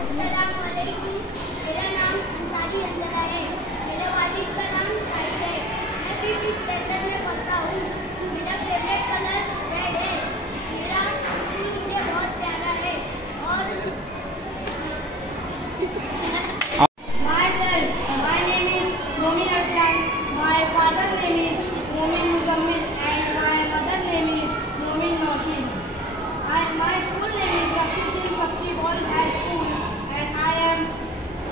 अस्सलामुअलैकुम। मेरा नाम अंसारी अंजला है। मेरे वालिद का नाम शाहिद है। मैं 5th स्टैंडर्ड में पढ़ता हूँ। मेरा फेवरेट कलर रेड है। मेरा स्कूल मुझे बहुत प्यारा है। और Myself, my name is Momin Aslan. My father name is Momin Muzammil and my mother name is Momin Nausheen. My school name is Rafiuddin Fakki Boys High School and I am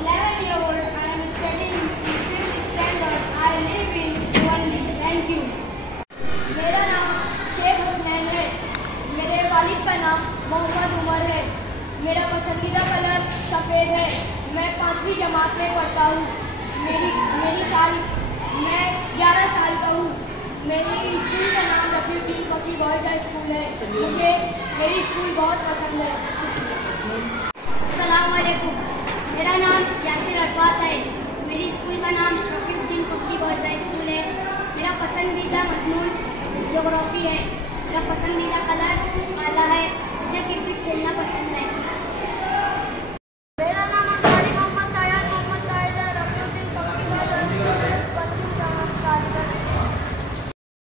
11-year-old. I am studying in 5th standard. I live in Rwandi. Thank you. मेरा नाम शेख हसनैन है। मेरे वालिद का नाम मोहम्मद उमर है। मेरा पसंदीदा कलर सफ़ेद है। मैं 5वीं जमात में पढ़ता हूँ। मैं 11 साल का हूँ। मेरी स्कूल का नाम रफीउद्दीन फकी बॉयज़ हाई स्कूल है। मुझे मेरी स्कूल बहुत पसंद है। अस्सलाम वालेकुम। मेरा नाम यासिर अरफात है। मेरी स्कूल का नाम रफीउद्दीन फकी बॉयज़ हाई स्कूल है। मेरा पसंदीदा मज़मून ज्योग्राफी है। मेरा पसंदीदा कलर काला है। मुझे क्रिकेट खेलना पसंद है। मेरा नाम अंसारी मोहम्मद साहिद है। रफीउद्दीन फकी बॉयज़ हाई स्कूल है।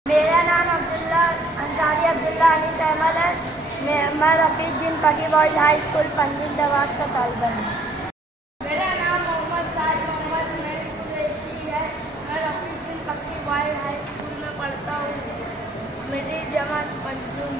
मेरा नाम अंसारी अब्दुल्ला अनीस अहमद है। मैं रफीउद्दीन फकी बॉयज़ हाई स्कूल पंडित दवात का तालिब हूँ। मेरा नाम मोहम्मद साज मोहम्मद कुरैशी है। मैं रफीउद्दीन फकी बॉयज़ हाई स्कूल में पढ़ता हूँ। मेरी जमात पंचम।